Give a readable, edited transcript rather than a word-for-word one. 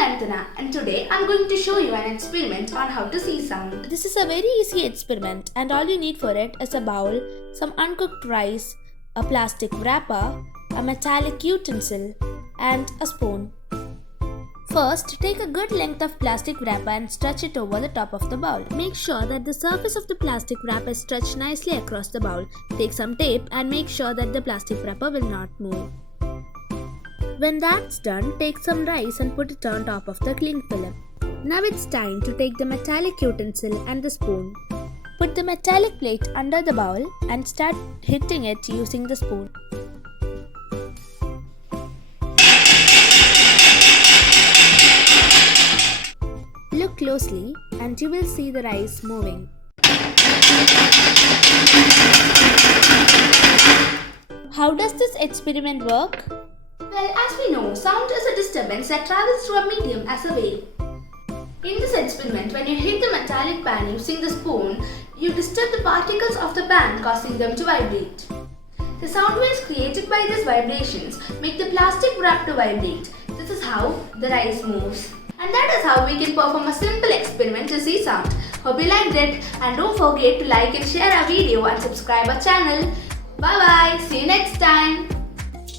Nandana and today I'm going to show you an experiment on how to see sound. This is a very easy experiment and all you need for it is a bowl, some uncooked rice, a plastic wrapper, a metallic utensil and a spoon. First, take a good length of plastic wrapper and stretch it over the top of the bowl. Make sure that the surface of the plastic wrapper is stretched nicely across the bowl. Take some tape and make sure that the plastic wrapper will not move. When that's done, take some rice and put it on top of the cling film. Now it's time to take the metallic utensil and the spoon. Put the metallic plate under the bowl and start hitting it using the spoon. Look closely and you will see the rice moving. How does this experiment work? Well, as we know, sound is a disturbance that travels through a medium as a wave. In this experiment, when you hit the metallic pan using the spoon, you disturb the particles of the pan, causing them to vibrate. The sound waves created by these vibrations make the plastic wrap to vibrate. This is how the rice moves. And that is how we can perform a simple experiment to see sound. Hope you liked it and don't forget to like and share our video and subscribe our channel. Bye bye. See you next time.